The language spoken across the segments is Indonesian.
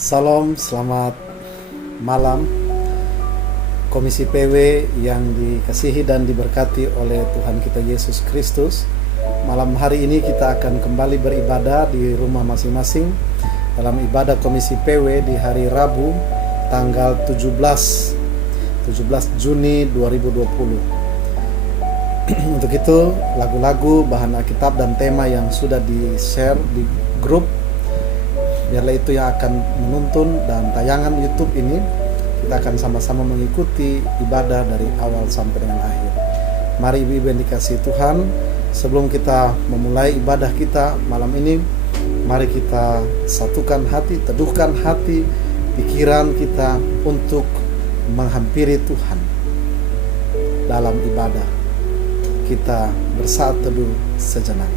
Salam, selamat malam Komisi PW yang dikasihi dan diberkati oleh Tuhan kita Yesus Kristus. Malam hari ini kita akan kembali beribadah di rumah masing-masing dalam ibadah Komisi PW di hari Rabu tanggal 17 Juni 2020. Untuk itu lagu-lagu, bahan Alkitab dan tema yang sudah di-share di grup, biarlah itu yang akan menuntun dan tayangan YouTube ini. Kita akan sama-sama mengikuti ibadah dari awal sampai dengan akhir. Mari ibu-ibu yang dikasihi Tuhan, sebelum kita memulai ibadah kita malam ini, mari kita satukan hati, teduhkan hati, pikiran kita untuk menghampiri Tuhan dalam ibadah. Kita bersaat teduh sejenak.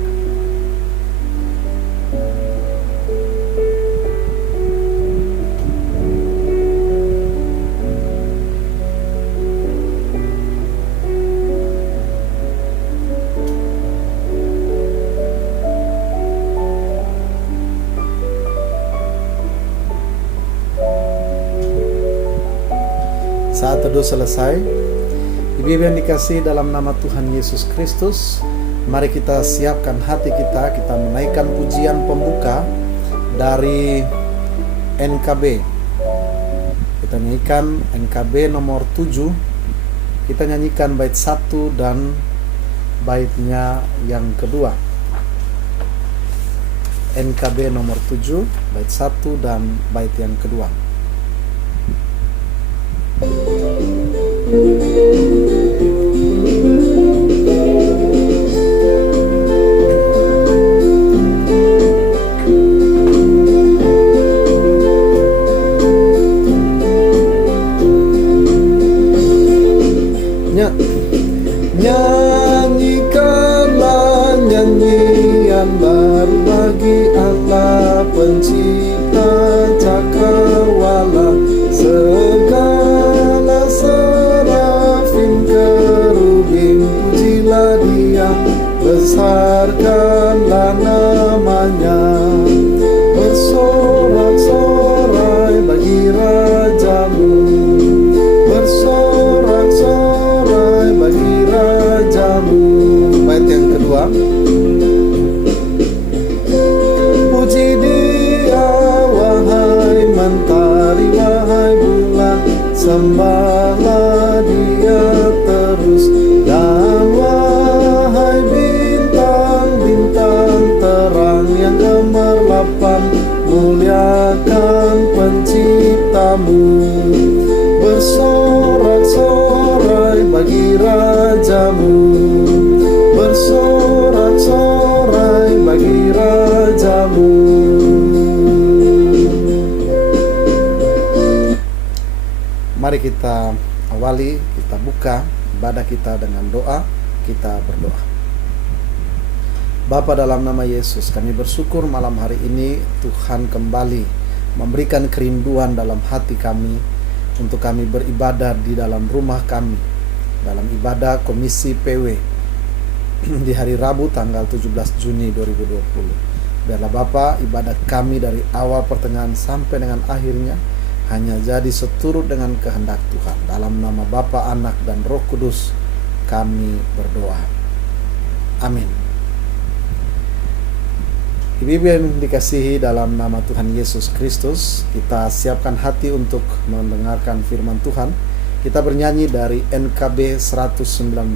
Saat teduh selesai, ibu-ibu yang dikasihi dalam nama Tuhan Yesus Kristus, mari kita siapkan hati kita, kita menaikkan pujian pembuka dari NKB. Kita nyanyikan NKB nomor 7. Kita nyanyikan bait 1 dan baitnya yang kedua. NKB nomor 7, bait 1 dan bait yang kedua. Nyanyikanlah nyanyian baru bagi Allah pencipta cakrawala, segala serafim kerubim pujilah Dia, besarkanlah namanya, bersorak-sorai bagi Rajamu, bersorak-sorai bagi Rajamu. Bait yang kedua. Puji Dia wahai mentari, wahai bulan, sembahlah Dia terus, dan wahai bintang-bintang terang yang gemerlapan, muliakan penciptamu, bersorak-sorai bagi Rajamu, bersorak-sorai bagi Rajamu. Mari kita awali, kita buka ibadah kita dengan doa. Kita berdoa. Bapa, dalam nama Yesus, kami bersyukur malam hari ini Tuhan kembali memberikan kerinduan dalam hati kami untuk kami beribadah di dalam rumah kami, dalam ibadah Komisi PW di hari Rabu tanggal 17 Juni 2020. Biarlah Bapa, ibadah kami dari awal pertengahan sampai dengan akhirnya hanya jadi seturut dengan kehendak Tuhan. Dalam nama Bapa, Anak, dan Roh Kudus kami berdoa. Amin. Ibu-ibu yang dikasihi dalam nama Tuhan Yesus Kristus, kita siapkan hati untuk mendengarkan firman Tuhan. Kita bernyanyi dari NKB 119.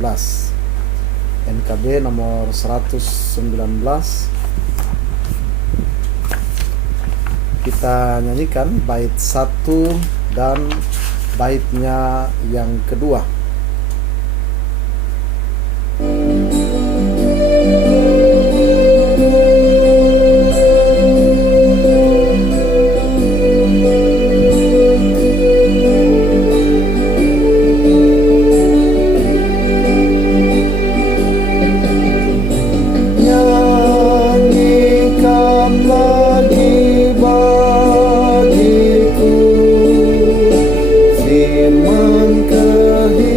NKB nomor 119. Kita nyanyikan bait 1 dan baitnya yang kedua. Firman kehidupan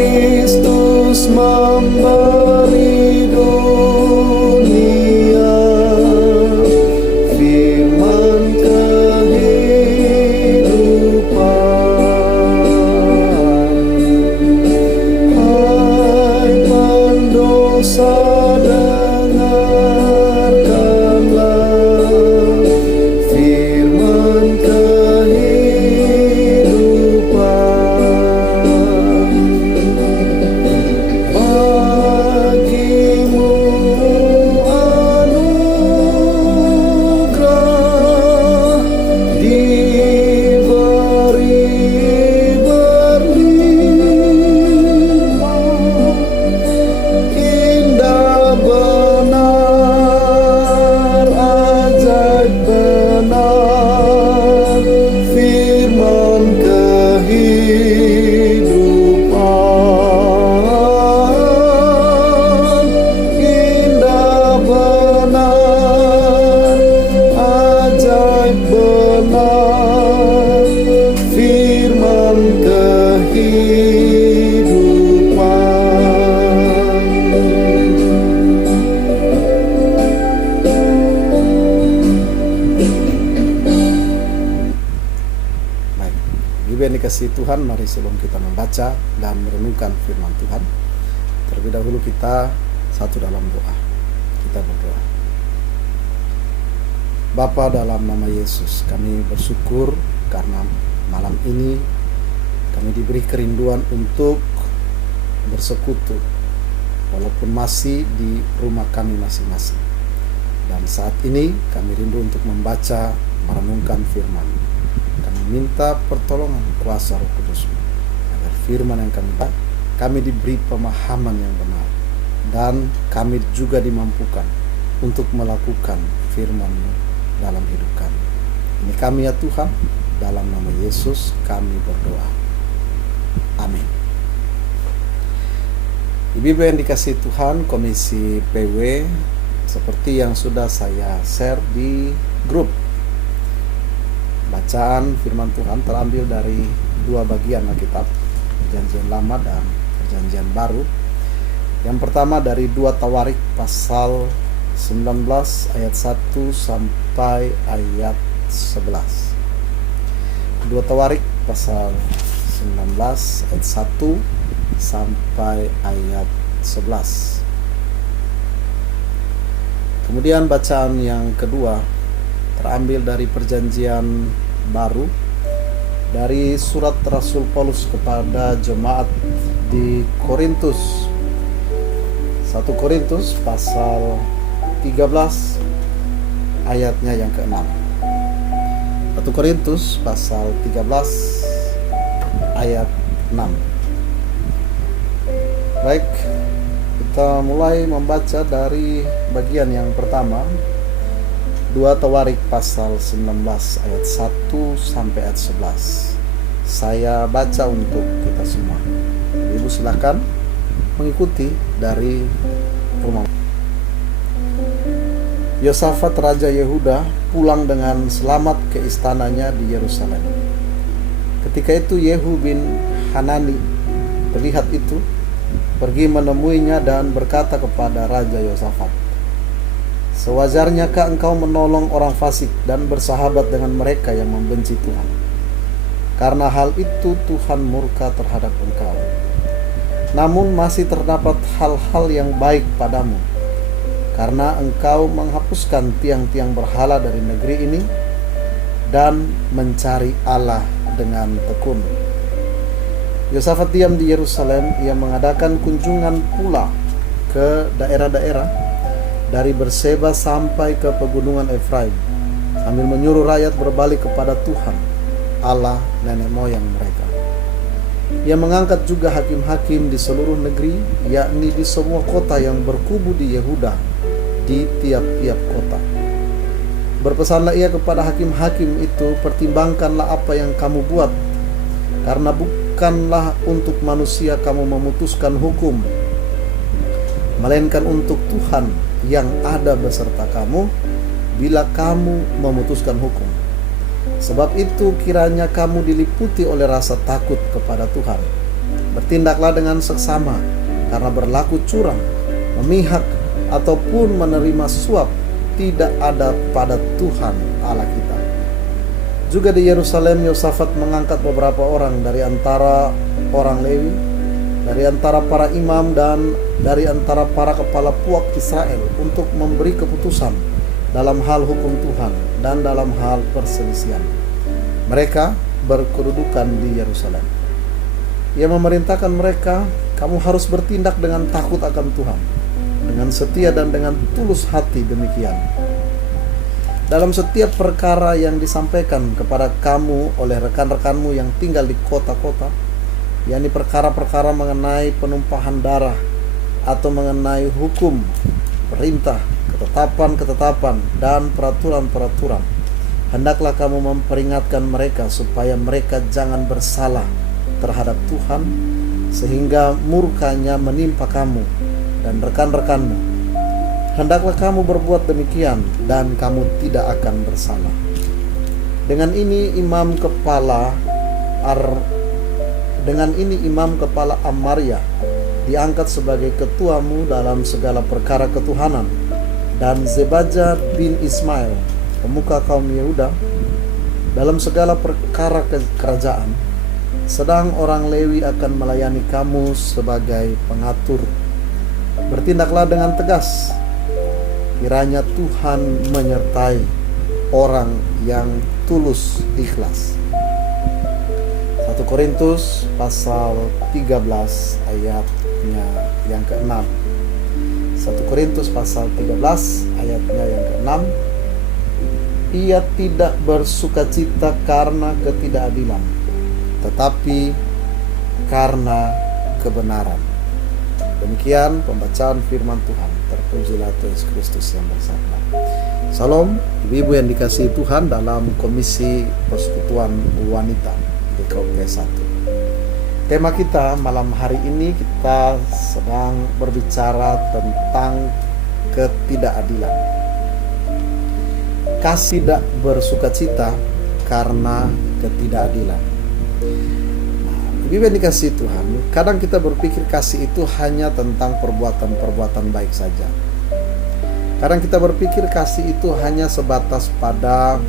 Kristus memberi dunia firman kehidupan. Hai pendosa, dengarkanlah firman kehidupan. Bagimu anugerah diberi berlimpah. Indah benar, ajaib benar, firman kehidupan. Indah benar, ajaib benar, firman kehidupan. Baik, Ibu yang dikasihi Tuhan, mari sebelum kita membaca dan merenungkan firman Tuhan, terlebih dahulu kita satu dalam doa. Kita berdoa. Bapa, dalam nama Yesus, kami bersyukur karena malam ini kami diberi kerinduan untuk bersekutu walaupun masih di rumah kami masing-masing. Dan saat ini kami rindu untuk membaca, merenungkan firman. Kami minta pertolongan kuasa Roh Kudus-Mu agar firman yang kami diberi pemahaman yang benar, dan kami juga dimampukan untuk melakukan firman-Mu dalam hidup kami. Ini kami ya Tuhan, dalam nama Yesus kami berdoa. Amin. Ibu yang dikasihi Tuhan, Komisi PW seperti yang sudah saya share di grup, bacaan firman Tuhan terambil dari dua bagian Alkitab, Perjanjian Lama dan Perjanjian Baru. Yang pertama dari 2 Tawarik pasal 19 ayat 1 sampai ayat 11. 2 Tawarik pasal 19 ayat 1 sampai ayat 11. Kemudian bacaan yang kedua terambil dari Perjanjian Baru, dari surat Rasul Paulus kepada jemaat di Korintus. 1 Korintus pasal 13 ayatnya yang ke-6. 1 Korintus pasal 13 ayat 6. Baik, kita mulai membaca dari bagian yang pertama, 2 Tawarik pasal 19 ayat 1 sampai ayat 11. Saya baca untuk kita semua. Ibu silakan mengikuti dari rumah. Yosafat Raja Yehuda pulang dengan selamat ke istananya di Yerusalem. Ketika itu Yehu bin Hanani, pelihat itu, pergi menemuinya dan berkata kepada Raja Yosafat, "Sewajarnyakah engkau menolong orang fasik dan bersahabat dengan mereka yang membenci Tuhan? Karena hal itu Tuhan murka terhadap engkau. Namun masih terdapat hal-hal yang baik padamu, karena engkau menghapuskan tiang-tiang berhala dari negeri ini dan mencari Allah dengan tekun." Yosafat diam di Yerusalem. Ia mengadakan kunjungan pula ke daerah-daerah dari Berseba sampai ke pegunungan Efraim, sambil menyuruh rakyat berbalik kepada Tuhan, Allah nenek moyang mereka. Ia mengangkat juga hakim-hakim di seluruh negeri, yakni di semua kota yang berkubu di Yehuda, di tiap-tiap kota. Berpesanlah ia kepada hakim-hakim itu, "Pertimbangkanlah apa yang kamu buat, karena bukanlah untuk manusia kamu memutuskan hukum, melainkan untuk Tuhan yang ada beserta kamu bila kamu memutuskan hukum. Sebab itu kiranya kamu diliputi oleh rasa takut kepada Tuhan, Bertindaklah dengan seksama, karena berlaku curang, memihak, ataupun menerima suap tidak ada pada Tuhan Allah kita. Juga di Yerusalem, Yosafat mengangkat beberapa orang dari antara orang Lewi, dari antara para imam, dan dari antara para kepala puak Israel untuk memberi keputusan dalam hal hukum Tuhan dan dalam hal perselisihan. Mereka berkedudukan di Yerusalem. Ia memerintahkan mereka, kamu harus bertindak dengan takut akan Tuhan, dengan setia dan dengan tulus hati demikian. Dalam setiap perkara yang disampaikan kepada kamu oleh rekan-rekanmu yang tinggal di kota-kota, yakni perkara-perkara mengenai penumpahan darah atau mengenai hukum, perintah, ketetapan-ketetapan, dan peraturan-peraturan, hendaklah kamu memperingatkan mereka supaya mereka jangan bersalah terhadap Tuhan, sehingga murkanya menimpa kamu dan rekan-rekanmu. Hendaklah kamu berbuat demikian, dan kamu tidak akan bersalah. Dengan ini imam kepala Amaria diangkat sebagai ketuamu dalam segala perkara ketuhanan, dan Zebaja bin Ismail, pemuka kaum Yehuda, dalam segala perkara kerajaan, sedang orang Lewi akan melayani kamu sebagai pengatur. Bertindaklah dengan tegas, kiranya Tuhan menyertai orang yang tulus ikhlas. 1 Korintus pasal 13 ayatnya yang ke-6. 1 Korintus pasal 13 ayatnya yang ke-6. Ia tidak bersukacita karena ketidakadilan, tetapi karena kebenaran. Demikian pembacaan firman Tuhan. Terpujilah Yesus Kristus yang bersabda. Salam, ibu-ibu yang dikasihi Tuhan dalam Komisi Persekutuan Wanita DKUP 1. Tema kita malam hari ini, kita sedang berbicara tentang ketidakadilan. Kasih tidak bersukacita karena ketidakadilan. Ibu yang dikasihi Tuhan, kadang kita berpikir kasih itu hanya tentang perbuatan-perbuatan baik saja. Kadang kita berpikir kasih itu hanya sebatas pada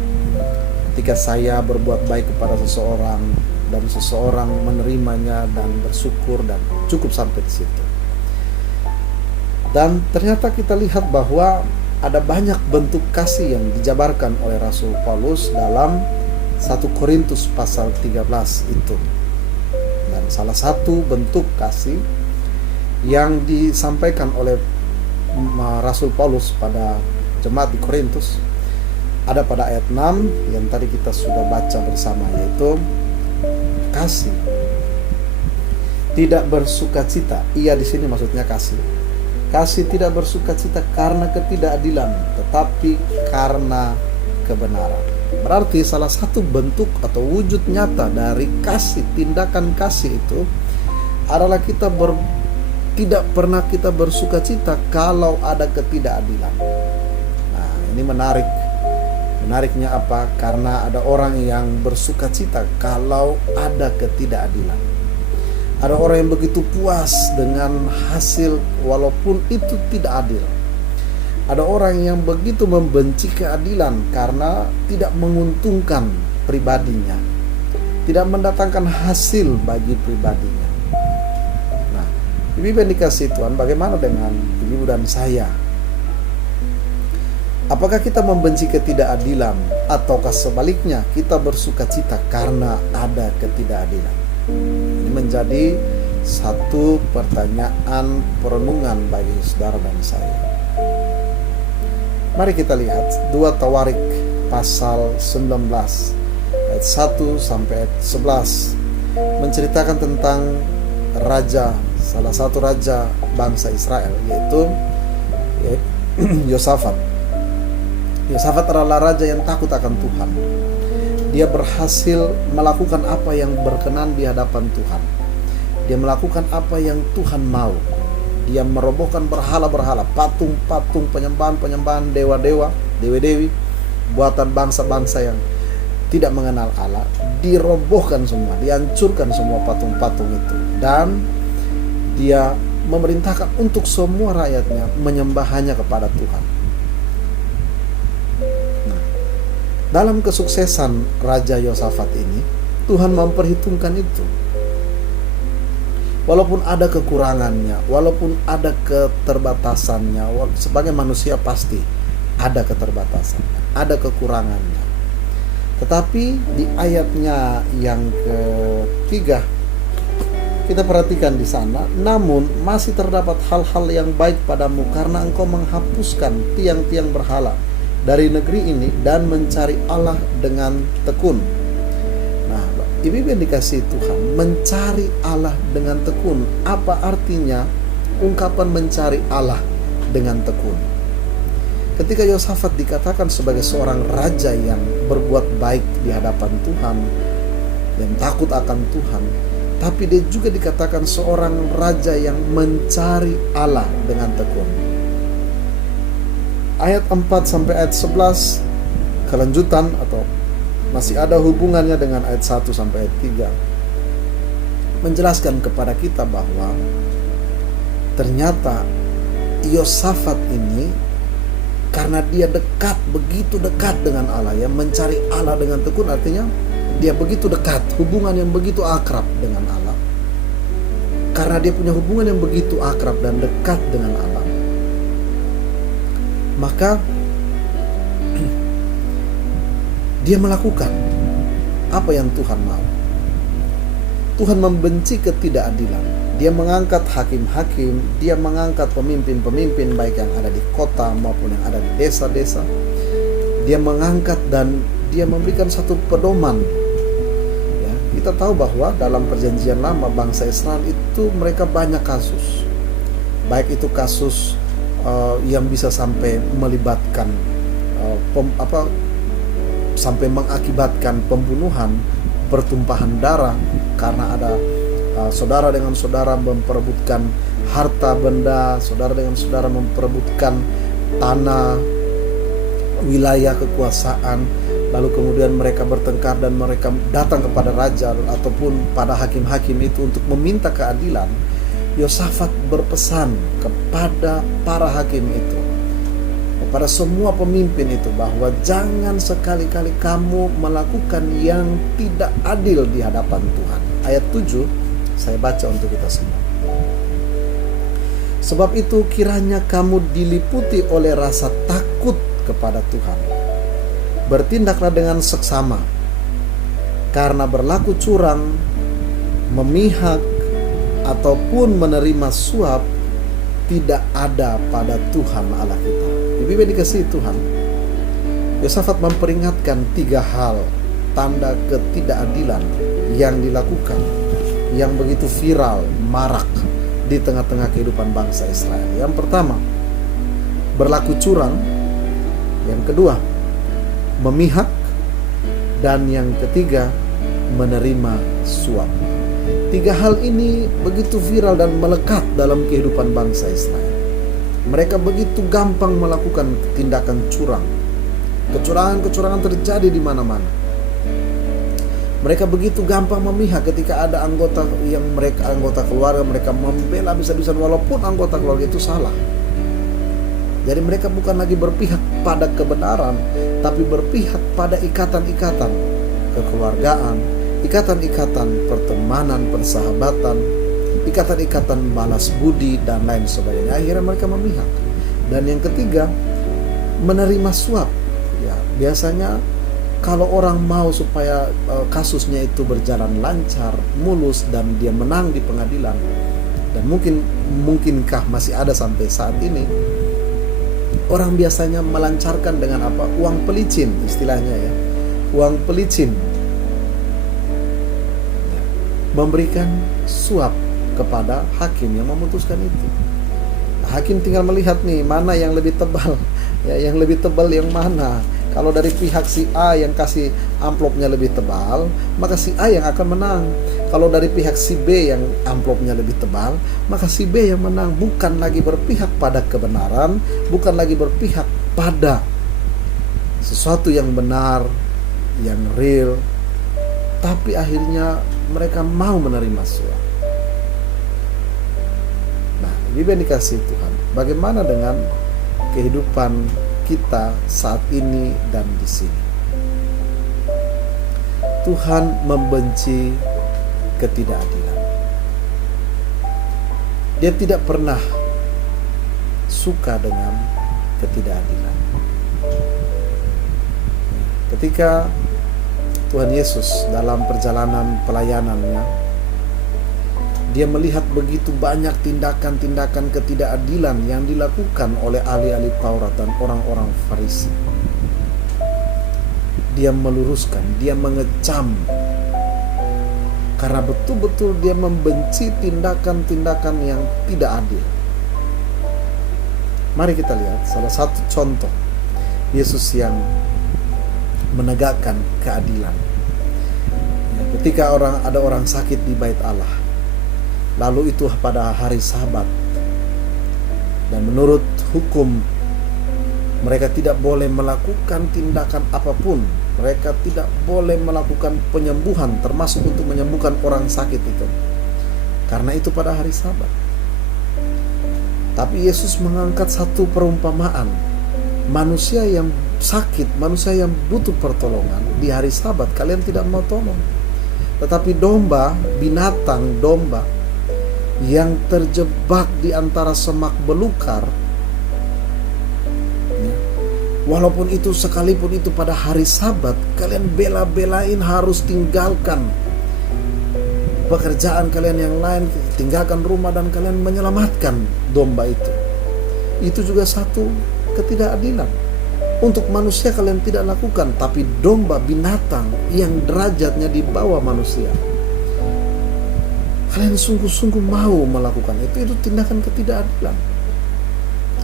ketika saya berbuat baik kepada seseorang dan seseorang menerimanya dan bersyukur, dan cukup sampai di situ. Dan ternyata kita lihat bahwa ada banyak bentuk kasih yang dijabarkan oleh Rasul Paulus dalam 1 Korintus pasal 13 itu. Dan salah satu bentuk kasih yang disampaikan oleh Rasul Paulus pada jemaat di Korintus ada pada ayat 6 yang tadi kita sudah baca bersama, yaitu kasih tidak bersukacita. Ia di sini maksudnya kasih. Kasih tidak bersukacita karena ketidakadilan, tetapi karena kebenaran. Berarti salah satu bentuk atau wujud nyata dari kasih, tindakan kasih itu adalah tidak pernah kita bersukacita kalau ada ketidakadilan. Nah, ini menarik. Menariknya apa? Karena ada orang yang bersukacita kalau ada ketidakadilan. Ada orang yang begitu puas dengan hasil walaupun itu tidak adil. Ada orang yang begitu membenci keadilan karena tidak menguntungkan pribadinya, tidak mendatangkan hasil bagi pribadinya. Nah, ibu yang dikasihi Tuhan, bagaimana dengan ibu dan saya? Apakah kita membenci ketidakadilan, ataukah sebaliknya kita bersukacita karena ada ketidakadilan? Ini menjadi satu pertanyaan perenungan bagi saudara dan saya. Mari kita lihat 2 Tawarik pasal 19 ayat 1 sampai ayat 11 menceritakan tentang salah satu raja bangsa Israel, yaitu Yosafat. Yosafat adalah raja yang takut akan Tuhan. Dia berhasil melakukan apa yang berkenan di hadapan Tuhan. Dia melakukan apa yang Tuhan mau. Dia merobohkan berhala-berhala, patung-patung, penyembahan-penyembahan, dewa-dewa, dewi-dewi, buatan bangsa-bangsa yang tidak mengenal Allah, dirobohkan semua, dihancurkan semua patung-patung itu, dan dia memerintahkan untuk semua rakyatnya menyembah hanya kepada Tuhan. Nah, dalam kesuksesan Raja Yosafat ini, Tuhan memperhitungkan itu. Walaupun ada kekurangannya, walaupun ada keterbatasannya, sebagai manusia pasti ada keterbatasannya, ada kekurangannya. Tetapi di ayatnya yang ketiga, kita perhatikan di sana, namun masih terdapat hal-hal yang baik padamu karena engkau menghapuskan tiang-tiang berhala dari negeri ini dan mencari Allah dengan tekun. Nah, ibu-ibu yang dikasihi Tuhan, mencari Allah dengan tekun. Apa artinya ungkapan mencari Allah dengan tekun? Ketika Yosafat dikatakan sebagai seorang raja yang berbuat baik di hadapan Tuhan, yang takut akan Tuhan, tapi dia juga dikatakan seorang raja yang mencari Allah dengan tekun. Ayat 4 sampai ayat 11 kelanjutan atau masih ada hubungannya dengan ayat 1 sampai ayat 3 menjelaskan kepada kita bahwa ternyata Yosafat ini, karena dia dekat, begitu dekat dengan Allah, ya, mencari Allah dengan tekun, artinya dia begitu dekat, hubungan yang begitu akrab dengan Allah. Karena dia punya hubungan yang begitu akrab dan dekat dengan Allah, maka dia melakukan apa yang Tuhan mau. Tuhan membenci ketidakadilan. Dia mengangkat hakim-hakim, dia mengangkat pemimpin-pemimpin baik yang ada di kota maupun yang ada di desa-desa. Dia mengangkat dan dia memberikan satu pedoman. Ya, kita tahu bahwa dalam perjanjian lama bangsa Israel itu mereka banyak kasus. Baik itu kasus yang bisa sampai melibatkan sampai mengakibatkan pembunuhan, pertumpahan darah karena ada saudara dengan saudara memperebutkan harta benda, saudara dengan saudara memperebutkan tanah, wilayah kekuasaan, lalu kemudian mereka bertengkar dan mereka datang kepada raja ataupun pada hakim-hakim itu untuk meminta keadilan. Yosafat berpesan kepada para hakim itu, kepada semua pemimpin itu, bahwa jangan sekali-kali kamu melakukan yang tidak adil di hadapan Tuhan. Ayat 7 saya baca untuk kita semua. Sebab itu kiranya kamu diliputi oleh rasa takut kepada Tuhan. Bertindaklah dengan seksama, karena berlaku curang, memihak, ataupun menerima suap tidak ada pada Tuhan Allah kita. Ibu dikasihi Tuhan, Yosafat memperingatkan 3 hal tanda ketidakadilan yang dilakukan, yang begitu viral, marak di tengah-tengah kehidupan bangsa Israel. Yang pertama, berlaku curang. Yang kedua, memihak. Dan yang ketiga, menerima suap. 3 hal ini begitu viral dan melekat dalam kehidupan bangsa Israel. Mereka begitu gampang melakukan tindakan curang. Kecurangan-kecurangan terjadi di mana-mana. Mereka begitu gampang memihak ketika ada anggota keluarga mereka membela bisa-bisan walaupun anggota keluarga itu salah. Jadi mereka bukan lagi berpihak pada kebenaran, tapi berpihak pada ikatan-ikatan kekeluargaan, ikatan-ikatan pertemanan, persahabatan, ikatan-ikatan balas budi dan lain sebagainya. Akhirnya mereka memihak. Dan yang ketiga, menerima suap. Ya, biasanya kalau orang mau supaya kasusnya itu berjalan lancar, mulus, dan dia menang di pengadilan, dan mungkinkah masih ada sampai saat ini, orang biasanya melancarkan dengan apa? Uang pelicin, istilahnya ya, uang pelicin, memberikan suap kepada hakim yang memutuskan itu. Nah, hakim tinggal melihat nih mana yang lebih tebal, ya, yang lebih tebal yang mana. Kalau dari pihak si A yang kasih amplopnya lebih tebal, maka si A yang akan menang. Kalau dari pihak si B yang amplopnya lebih tebal, maka si B yang menang. Bukan lagi berpihak pada kebenaran, bukan lagi berpihak pada sesuatu yang benar, yang real, tapi akhirnya mereka mau menerima suap. Nah, Bibi dikasih Tuhan, bagaimana dengan kehidupan kita saat ini dan di sini? Tuhan membenci ketidakadilan. Dia tidak pernah suka dengan ketidakadilan. Ketika Tuhan Yesus dalam perjalanan pelayanannya, dia melihat begitu banyak tindakan-tindakan ketidakadilan yang dilakukan oleh ahli-ahli Taurat dan orang-orang Farisi. Dia meluruskan, dia mengecam, karena betul-betul dia membenci tindakan-tindakan yang tidak adil. Mari kita lihat salah satu contoh Yesus yang menegakkan keadilan. Ketika ada orang sakit di bait Allah, lalu itu pada hari Sabat, dan menurut hukum mereka tidak boleh melakukan tindakan apapun. Mereka tidak boleh melakukan penyembuhan, termasuk untuk menyembuhkan orang sakit itu, karena itu pada hari Sabat. Tapi Yesus mengangkat satu perumpamaan. Manusia yang sakit, manusia yang butuh pertolongan di hari Sabat, kalian tidak mau tolong. Tetapi domba, binatang domba yang terjebak di antara semak belukar, walaupun itu sekalipun itu pada hari Sabat, kalian bela-belain harus tinggalkan pekerjaan kalian yang lain, tinggalkan rumah dan kalian menyelamatkan domba itu. Itu juga satu ketidakadilan. Untuk manusia kalian tidak lakukan, tapi domba, binatang yang derajatnya di bawah manusia, kalian sungguh-sungguh mau melakukan itu. Itu tindakan ketidakadilan.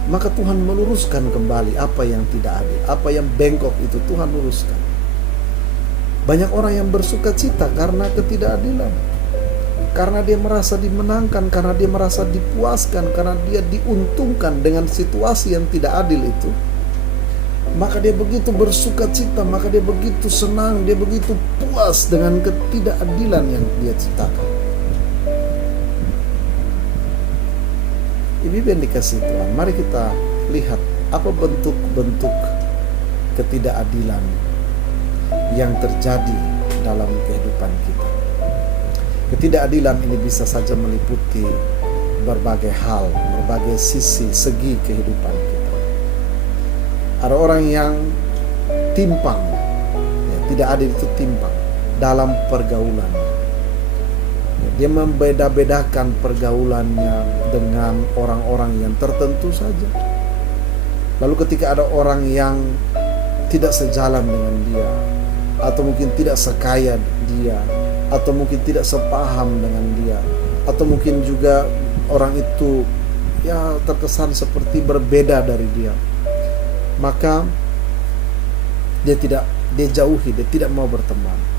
Maka Tuhan meluruskan kembali apa yang tidak adil, apa yang bengkok itu Tuhan luruskan. Banyak orang yang bersuka cita karena ketidakadilan, karena dia merasa dimenangkan, karena dia merasa dipuaskan, karena dia diuntungkan dengan situasi yang tidak adil itu. Maka dia begitu bersuka cita, maka dia begitu senang, dia begitu puas dengan ketidakadilan yang dia ciptakan. Ibu yang dikasih Tuhan, mari kita lihat apa bentuk-bentuk ketidakadilan yang terjadi dalam kehidupan kita. Ketidakadilan ini bisa saja meliputi berbagai hal, berbagai segi kehidupan kita. Ada orang yang timpang, tidak adil itu timpang dalam pergaulan. Dia membeda-bedakan pergaulannya dengan orang-orang yang tertentu saja. Lalu ketika ada orang yang tidak sejalan dengan dia, atau mungkin tidak sekaya dia, atau mungkin tidak sepaham dengan dia, atau mungkin juga orang itu ya terkesan seperti berbeda dari dia, maka dia jauhi, dia tidak mau berteman.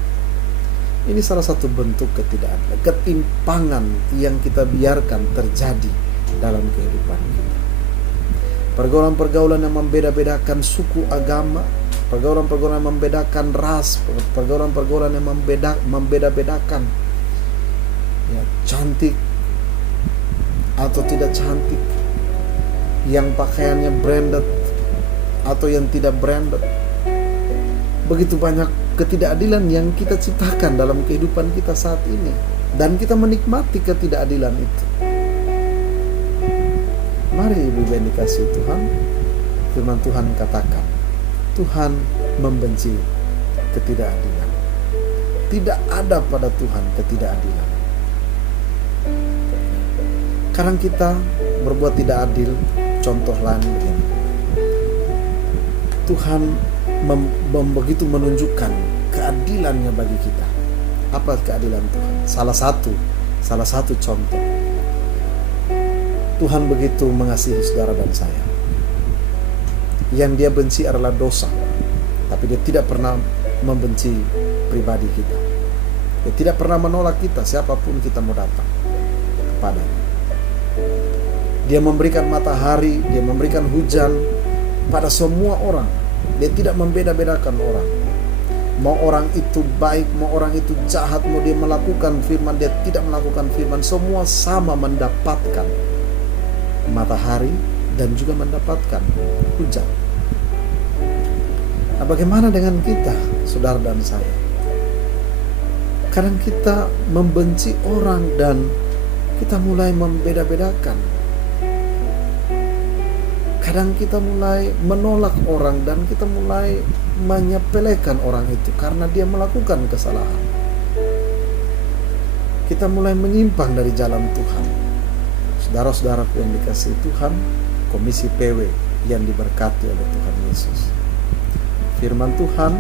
Ini salah satu bentuk ketidakadilan, ketimpangan yang kita biarkan terjadi dalam kehidupan kita. Pergaulan-pergaulan yang membeda-bedakan suku, agama, pergaulan-pergaulan yang membedakan ras, pergaulan-pergaulan yang membeda-bedakan ya, cantik atau tidak cantik, yang pakaiannya branded atau yang tidak branded. Begitu banyak ketidakadilan yang kita ciptakan dalam kehidupan kita saat ini, dan kita menikmati ketidakadilan itu. Mari ibu yang dikasih Tuhan, firman Tuhan katakan, Tuhan membenci ketidakadilan. Tidak ada pada Tuhan ketidakadilan. Kadang kita berbuat tidak adil. Contoh lain begini, Tuhan begitu menunjukkan keadilannya bagi kita. Apa keadilan Tuhan? Salah satu contoh, Tuhan begitu mengasihi saudara dan saya. Yang dia benci adalah dosa, tapi dia tidak pernah membenci pribadi kita. Dia tidak pernah menolak kita, siapapun kita mau datang kepadanya. Dia memberikan matahari, dia memberikan hujan pada semua orang. Dia tidak membeda-bedakan orang. Mau orang itu baik, mau orang itu jahat, mau dia melakukan firman, dia tidak melakukan firman, semua sama mendapatkan matahari dan juga mendapatkan hujan. Nah, bagaimana dengan kita, saudara dan saya? Kadang kita membenci orang dan kita mulai membeda-bedakan. Kadang kita mulai menolak orang dan kita mulai menyepelekan orang itu karena dia melakukan kesalahan. Kita mulai menyimpang dari jalan Tuhan. Saudara-saudaraku yang dikasihi Tuhan, Komisi PW yang diberkati oleh Tuhan Yesus. Firman Tuhan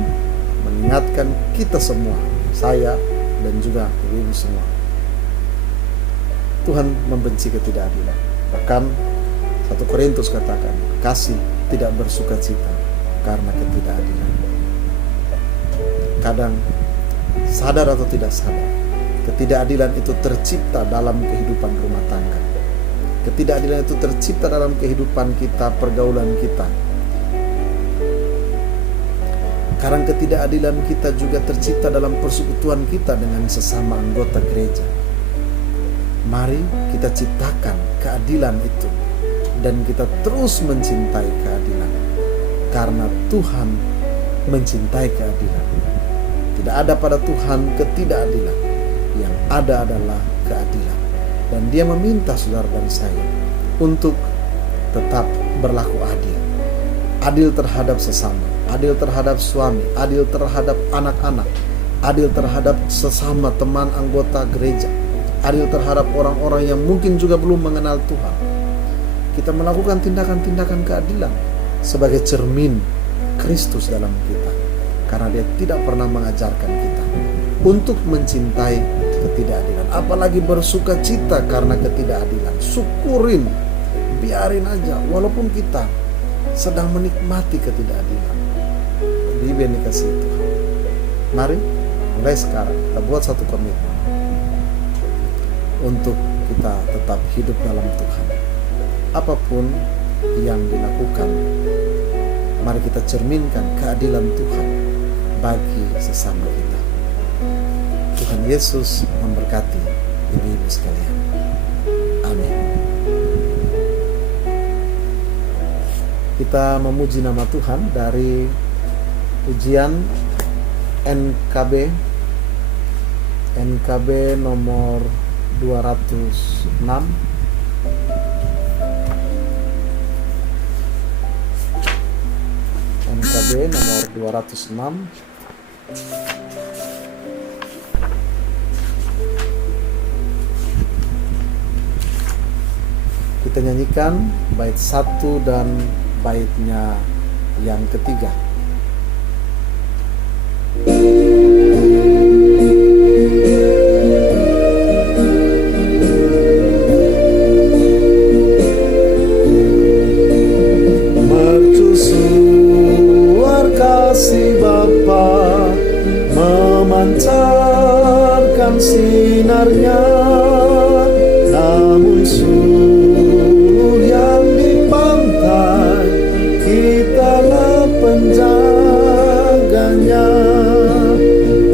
mengingatkan kita semua, saya dan juga ibu semua. Tuhan membenci ketidakadilan. Bahkan 1 Korintus katakan, kasih tidak bersukacita karena ketidakadilan. Kadang sadar atau tidak sadar, ketidakadilan itu tercipta dalam kehidupan rumah tangga. Ketidakadilan itu tercipta dalam kehidupan kita, pergaulan kita. Kadang ketidakadilan kita juga tercipta dalam persekutuan kita dengan sesama anggota gereja. Mari kita ciptakan keadilan itu dan kita terus mencintai keadilan, karena Tuhan mencintai keadilan. Tidak ada pada Tuhan ketidakadilan, yang ada adalah keadilan. Dan Dia meminta saudara dan saya untuk tetap berlaku adil. Adil terhadap sesama, adil terhadap suami, adil terhadap anak-anak, adil terhadap sesama teman anggota gereja, adil terhadap orang-orang yang mungkin juga belum mengenal Tuhan. Kita melakukan tindakan-tindakan keadilan sebagai cermin Kristus dalam kita, karena Dia tidak pernah mengajarkan kita untuk mencintai ketidakadilan, apalagi bersuka cita karena ketidakadilan. Syukurin, biarin aja walaupun kita sedang menikmati ketidakadilan. Bibi yang dikasihi Tuhan, mari mulai sekarang kita buat satu komitmen untuk kita tetap hidup dalam Tuhan. Apapun yang dilakukan, mari kita cerminkan keadilan Tuhan bagi sesama kita. Tuhan Yesus memberkati ibu-ibu sekalian. Amin. Kita memuji nama Tuhan dari ujian NKB nomor 206. NKB nomor 206. Kita nyanyikan bait 1 dan baitnya yang ketiga. Kasih Bapa memancarkan sinarnya, namun suluh yang di pantai kitalah penjaganya.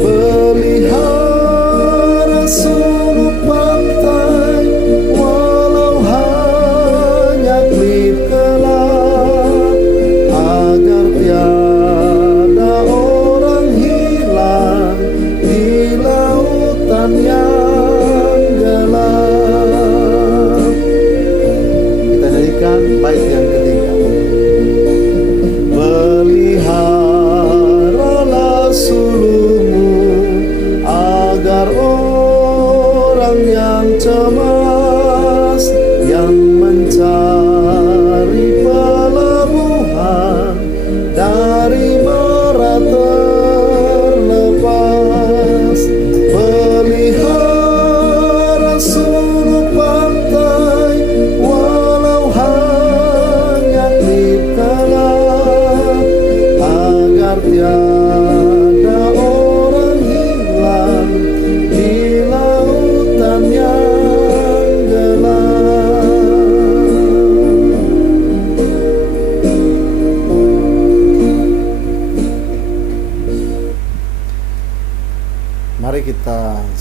Pelihara suluh pantai walau hanya klip gelap, agar tiada yang gelap. Kita nyanyikan bait yang ketiga. Peliharalah suluhmu agar orang yang cemas, yang mencari pelabuhan dari mara terlepas. Pelihara suluh pantai walau hanya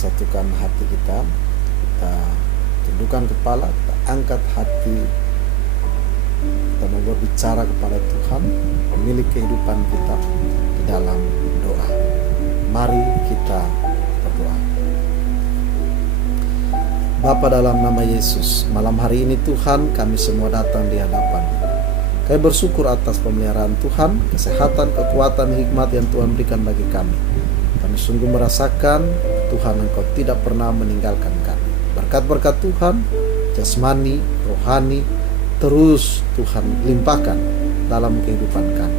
satukan hati kita tundukkan kepala, kita angkat hati, kita mau berbicara kepada Tuhan, pemilik kehidupan kita di dalam doa. Mari kita berdoa. Bapa, dalam nama Yesus, malam hari ini Tuhan, kami semua datang di hadapan-Mu. Kami bersyukur atas pemeliharaan Tuhan, kesehatan, kekuatan, hikmat yang Tuhan berikan bagi kami. Kami sungguh merasakan Tuhan, Engkau tidak pernah meninggalkan kami. Berkat-berkat Tuhan, jasmani, rohani, terus Tuhan limpahkan dalam kehidupan kami.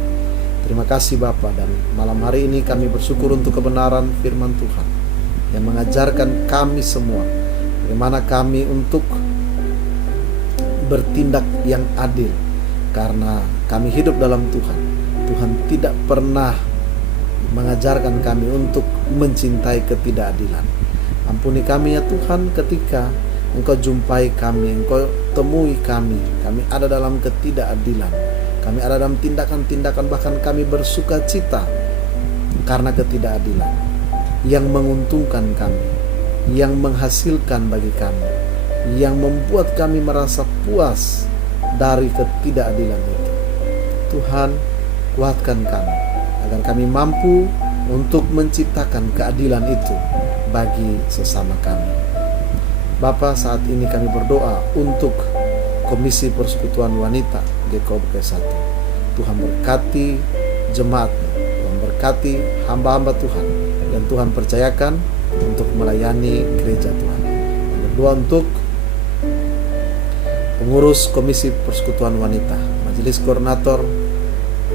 Terima kasih Bapa, dan malam hari ini kami bersyukur untuk kebenaran firman Tuhan yang mengajarkan kami semua bagaimana kami untuk bertindak yang adil, karena kami hidup dalam Tuhan. Tuhan tidak pernah mengajarkan kami untuk mencintai ketidakadilan. Ampuni kami ya Tuhan, ketika Engkau jumpai kami, Engkau temui kami ada dalam ketidakadilan, kami ada dalam tindakan-tindakan, bahkan kami bersuka cita karena ketidakadilan yang menguntungkan kami, yang menghasilkan bagi kami, yang membuat kami merasa puas dari ketidakadilan itu. Tuhan, kuatkan kami agar kami mampu untuk menciptakan keadilan itu bagi sesama kami. Bapa, saat ini kami berdoa untuk Komisi Persekutuan Wanita GKOB ke-1. Tuhan berkati jemaat-Mu, Tuhan berkati hamba-hamba Tuhan, dan Tuhan percayakan untuk melayani gereja Tuhan. Berdoa untuk pengurus Komisi Persekutuan Wanita, Majelis Koordinator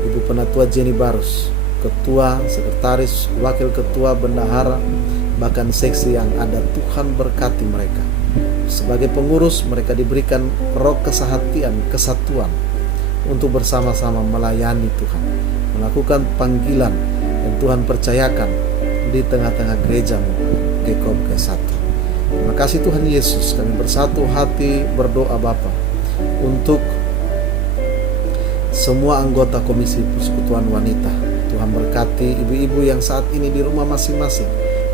Ibu Penatua Jenny Barus, Ketua, Sekretaris, Wakil Ketua, Bendahara, bahkan seksi yang ada. Tuhan berkati mereka. Sebagai pengurus, mereka diberikan roh kesehatian, kesatuan untuk bersama-sama melayani Tuhan, melakukan panggilan yang Tuhan percayakan di tengah-tengah gereja-Mu GKOB ke-1. Terima kasih Tuhan Yesus, kami bersatu hati berdoa Bapa untuk semua anggota Komisi Persekutuan Wanita. Tuhan berkati ibu-ibu yang saat ini di rumah masing-masing.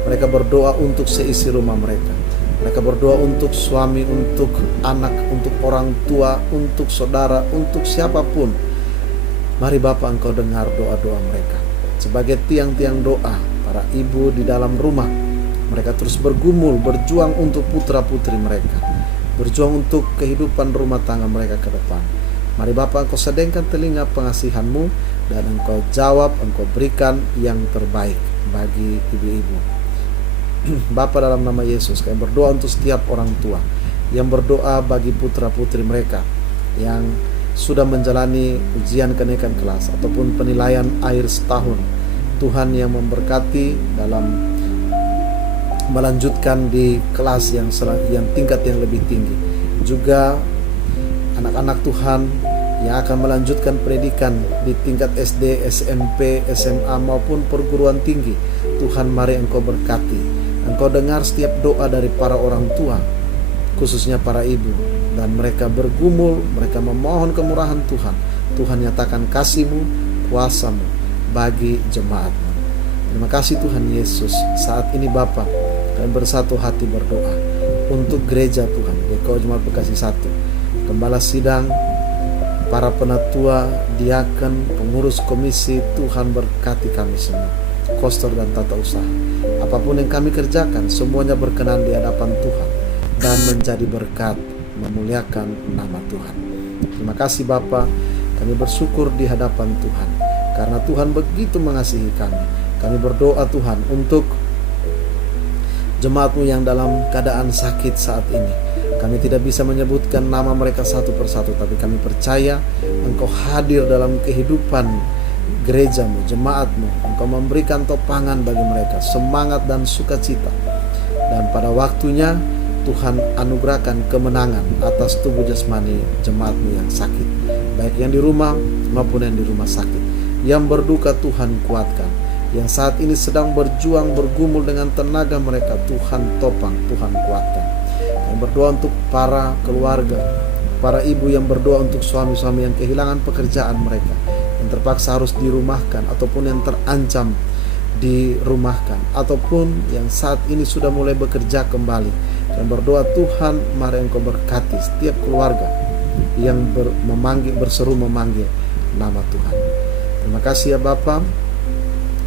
Mereka berdoa untuk seisi rumah mereka. Mereka berdoa untuk suami, untuk anak, untuk orang tua, untuk saudara, untuk siapapun. Mari Bapa, Engkau dengar doa-doa mereka. Sebagai tiang-tiang doa, para ibu di dalam rumah, mereka terus bergumul, berjuang untuk putra-putri mereka, berjuang untuk kehidupan rumah tangga mereka ke depan. Mari Bapa, Engkau sedengkan telinga pengasihan-Mu, dan Engkau jawab, Engkau berikan yang terbaik bagi ibu-ibu. Bapa, dalam nama Yesus, kami berdoa untuk setiap orang tua yang berdoa bagi putra-putri mereka yang sudah menjalani ujian kenaikan kelas ataupun penilaian akhir setahun. Tuhan yang memberkati dalam melanjutkan di kelas yang tingkat yang lebih tinggi. Juga anak-anak Tuhan yang akan melanjutkan pendidikan di tingkat SD, SMP, SMA maupun perguruan tinggi. Tuhan, mari Engkau berkati. Engkau dengar setiap doa dari para orang tua, khususnya para ibu, dan mereka bergumul, mereka memohon kemurahan Tuhan. Tuhan, nyatakan kasih-Mu, kuasa-Mu bagi jemaat-Mu. Terima kasih Tuhan Yesus. Saat ini Bapa, kami bersatu hati berdoa untuk gereja Tuhan GKOB Jemaat Bekasi 1, Gembala Sidang, para penatua, diaken, pengurus komisi. Tuhan berkati kami semua, koster dan tata usaha. Apapun yang kami kerjakan, semuanya berkenan di hadapan Tuhan dan menjadi berkat, memuliakan nama Tuhan. Terima kasih Bapa, kami bersyukur di hadapan Tuhan karena Tuhan begitu mengasihi kami. Kami berdoa Tuhan untuk jemaat-Mu yang dalam keadaan sakit saat ini. Kami tidak bisa menyebutkan nama mereka satu persatu, tapi kami percaya Engkau hadir dalam kehidupan gereja-Mu, jemaat-Mu. Engkau memberikan topangan bagi mereka, semangat dan sukacita. Dan pada waktunya Tuhan anugerahkan kemenangan atas tubuh jasmani jemaat-Mu yang sakit, baik yang di rumah maupun yang di rumah sakit. Yang berduka Tuhan kuatkan, yang saat ini sedang berjuang bergumul dengan tenaga mereka, Tuhan topang, Tuhan kuatkan. Kami berdoa untuk para keluarga, para ibu yang berdoa untuk suami-suami yang kehilangan pekerjaan mereka, yang terpaksa harus dirumahkan ataupun yang terancam dirumahkan ataupun yang saat ini sudah mulai bekerja kembali, dan berdoa Tuhan mari Engkau berkati setiap keluarga yang berseru memanggil nama Tuhan. Terima kasih ya Bapa,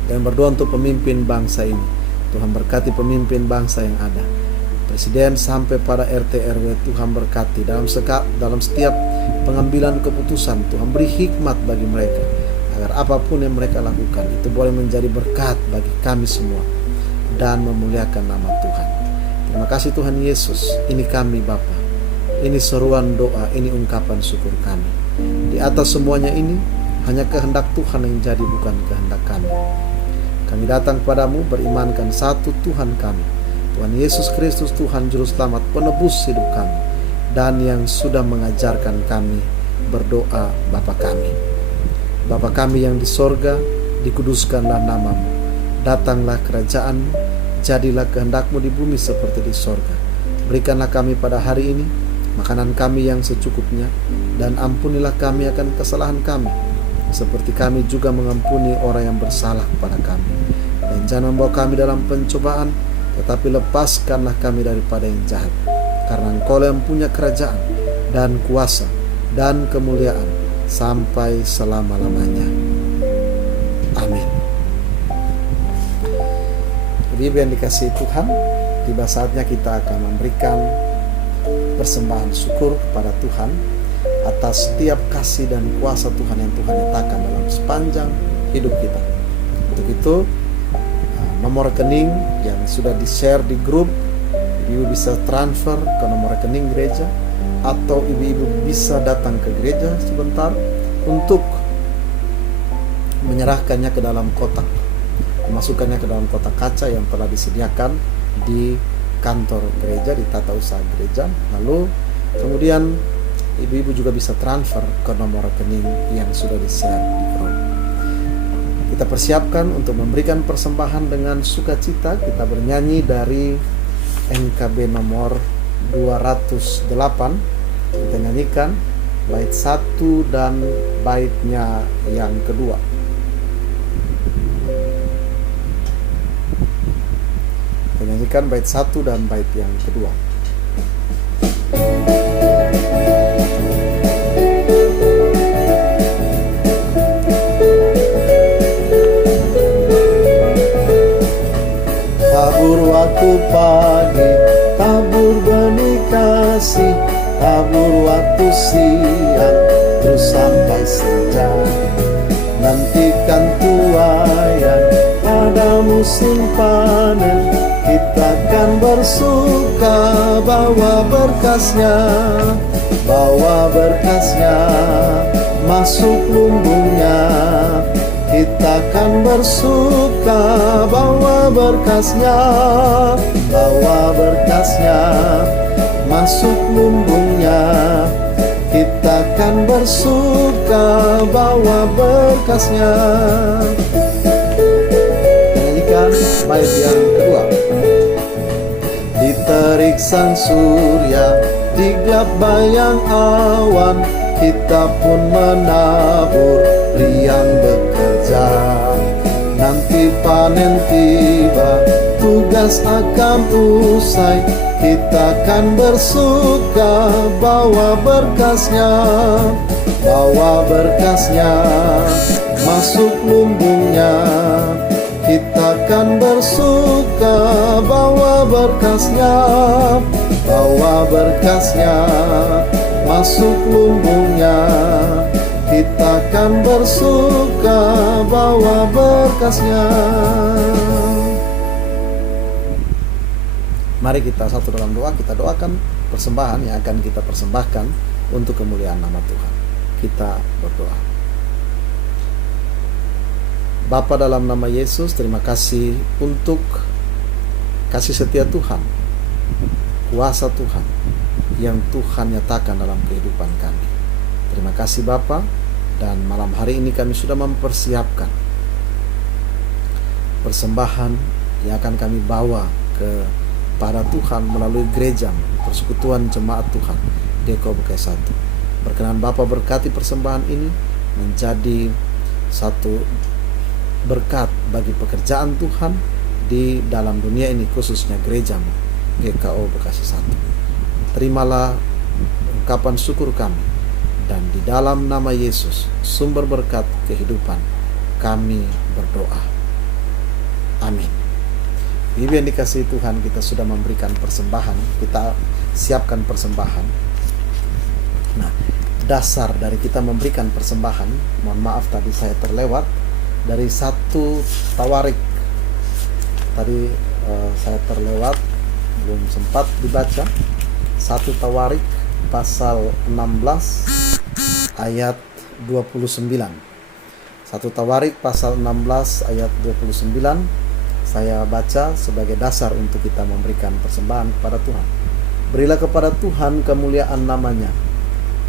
dan berdoa untuk pemimpin bangsa ini. Tuhan berkati pemimpin bangsa yang ada, Presiden sampai pada RT RW. Tuhan berkati dalam setiap pengambilan keputusan. Tuhan beri hikmat bagi mereka, agar apapun yang mereka lakukan itu boleh menjadi berkat bagi kami semua dan memuliakan nama Tuhan. Terima kasih Tuhan Yesus. Ini kami Bapa, ini seruan doa, ini ungkapan syukur kami. Di atas semuanya ini hanya kehendak Tuhan yang jadi, bukan kehendak kami. Kami datang kepadamu berimankan satu Tuhan kami, Tuhan Yesus Kristus, Tuhan Juru Selamat, penebus hidup kami, dan yang sudah mengajarkan kami berdoa Bapa kami. Bapa kami yang di sorga, dikuduskanlah namamu, datanglah kerajaan-Mu, jadilah kehendak-Mu di bumi seperti di sorga. Berikanlah kami pada hari ini makanan kami yang secukupnya, dan ampunilah kami akan kesalahan kami, seperti kami juga mengampuni orang yang bersalah kepada kami. Dan jangan membawa kami dalam pencobaan, tetapi lepaskanlah kami daripada yang jahat. Karena Engkau yang punya kerajaan dan kuasa dan kemuliaan sampai selama-lamanya. Amin. Ibu yang dikasihi Tuhan, tiba saatnya kita akan memberikan persembahan syukur kepada Tuhan atas setiap kasih dan kuasa Tuhan yang Tuhan nyatakan dalam sepanjang hidup kita. Untuk itu, nomor rekening yang sudah di-share di grup, ibu bisa transfer ke nomor rekening gereja, atau ibu-ibu bisa datang ke gereja sebentar untuk menyerahkannya ke dalam kotak, memasukkannya ke dalam kotak kaca yang telah disediakan di kantor gereja, di tata usaha gereja. Lalu kemudian ibu-ibu juga bisa transfer ke nomor rekening yang sudah di-share di grup. Kita persiapkan untuk memberikan persembahan dengan sukacita. Kita bernyanyi dari NKB nomor 208. Kita nyanyikan bait 1 dan baitnya yang kedua. Kita nyanyikan bait 1 dan bait yang kedua. Tabur waktu pagi, tabur benih kasih, tabur waktu siang, terus sampai senja. Nantikan tuaian pada musim panen, kita kan bersuka bawa berkasnya, masuk lumbungnya. Kita kan bersuka bawa berkasnya, masuk lumbungnya. Kita kan bersuka bawa berkasnya. Nyanyikan bait yang kedua. Di terik sang surya, di gelap bayang awan, kita pun menabur, riang bekerja. Nanti panen tiba, tugas akan usai, kita kan bersuka bawa berkasnya, masuk lumbungnya. Kita kan bersuka bawa berkasnya, masuk lumbungnya. Kita kan bersuka bawa berkasnya. Mari kita satu dalam doa, kita doakan persembahan yang akan kita persembahkan untuk kemuliaan nama Tuhan. Kita berdoa. Bapa, dalam nama Yesus, terima kasih untuk kasih setia Tuhan, kuasa Tuhan yang Tuhan nyatakan dalam kehidupan kami. Terima kasih Bapa, dan malam hari ini kami sudah mempersiapkan persembahan yang akan kami bawa kepada Tuhan melalui gereja, persekutuan jemaat Tuhan Deko Bekasi 1. Berkenan Bapa berkati persembahan ini menjadi satu berkat bagi pekerjaan Tuhan di dalam dunia ini, khususnya gerejamu GKO Bekasi 1. Terimalah ungkapan syukur kami, dan di dalam nama Yesus, sumber berkat kehidupan, kami berdoa. Amin. Ibu yang dikasihi Tuhan, kita sudah memberikan persembahan, kita siapkan persembahan. Nah, dasar dari kita memberikan persembahan, mohon maaf tadi saya terlewat, dari 1 Tawarik. Tadi saya terlewat, belum sempat dibaca. 1 Tawarik pasal 16 ayat 29. 1 Tawarik pasal 16 ayat 29 saya baca sebagai dasar untuk kita memberikan persembahan kepada Tuhan. Berilah kepada Tuhan kemuliaan namanya,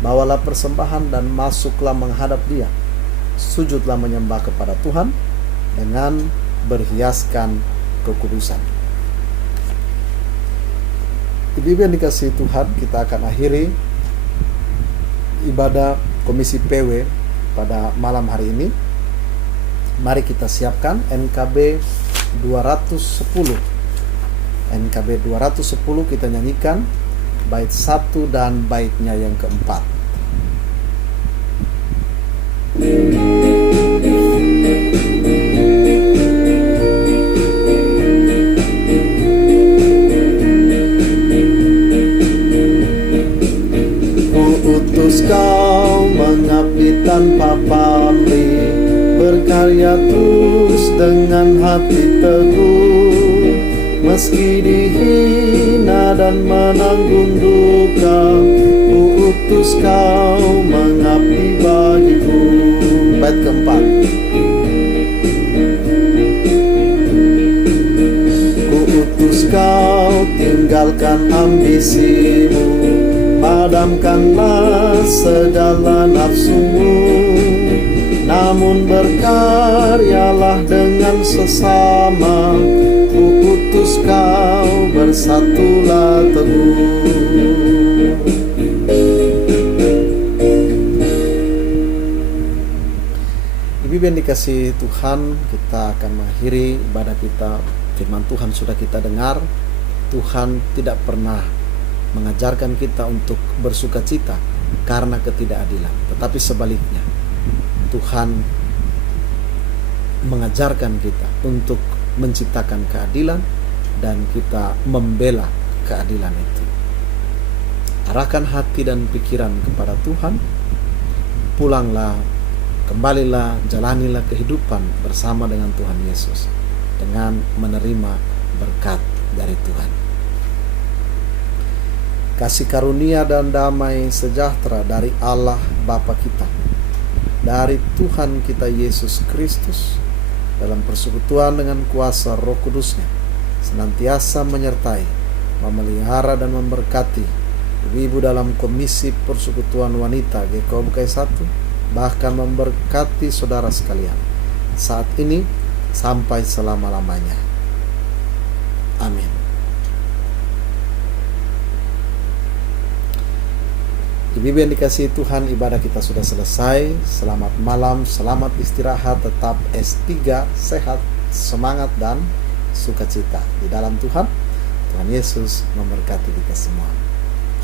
bawalah persembahan dan masuklah menghadap Dia. Sujudlah menyembah kepada Tuhan dengan berhiaskan kekudusan. Ibu-ibu yang dikasihi Tuhan, kita akan akhiri ibadah Komisi PW pada malam hari ini. Mari kita siapkan NKB 210. NKB 210 kita nyanyikan bait 1 dan baitnya yang keempat. Utus kau mengabdi tanpa pamrih, berkarya terus dengan hati teguh, meski dihina dan menanggung duka. Utus kau mengabdi bagiku. Bait keempat. Utus kau tinggalkan ambisimu, padamkanlah segala nafsumu, namun berkaryalah dengan sesama. Utus kau bersatulah teguh. Ibu yang dikasihi Tuhan, kita akan mengakhiri ibadah kita. Firman Tuhan sudah kita dengar. Tuhan tidak pernah mengajarkan kita untuk bersuka cita karena ketidakadilan, tetapi sebaliknya, Tuhan mengajarkan kita untuk menciptakan keadilan dan kita membela keadilan itu. Arahkan hati dan pikiran kepada Tuhan. Pulanglah, kembalilah, jalanilah kehidupan bersama dengan Tuhan Yesus dengan menerima berkat dari Tuhan. Kasih karunia dan damai sejahtera dari Allah Bapa kita, dari Tuhan kita Yesus Kristus, dalam persekutuan dengan kuasa Roh Kudus-Nya, senantiasa menyertai, memelihara dan memberkati ibu-ibu dalam Komisi Persekutuan Wanita GKO Bekasi 1, bahkan memberkati saudara sekalian saat ini sampai selama-lamanya. Amin. Ibu-ibu yang dikasihi Tuhan, ibadah kita sudah selesai. Selamat malam, selamat istirahat, tetap S3, sehat, semangat dan sukacita di dalam Tuhan. Tuhan Yesus memberkati kita semua.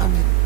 Amin.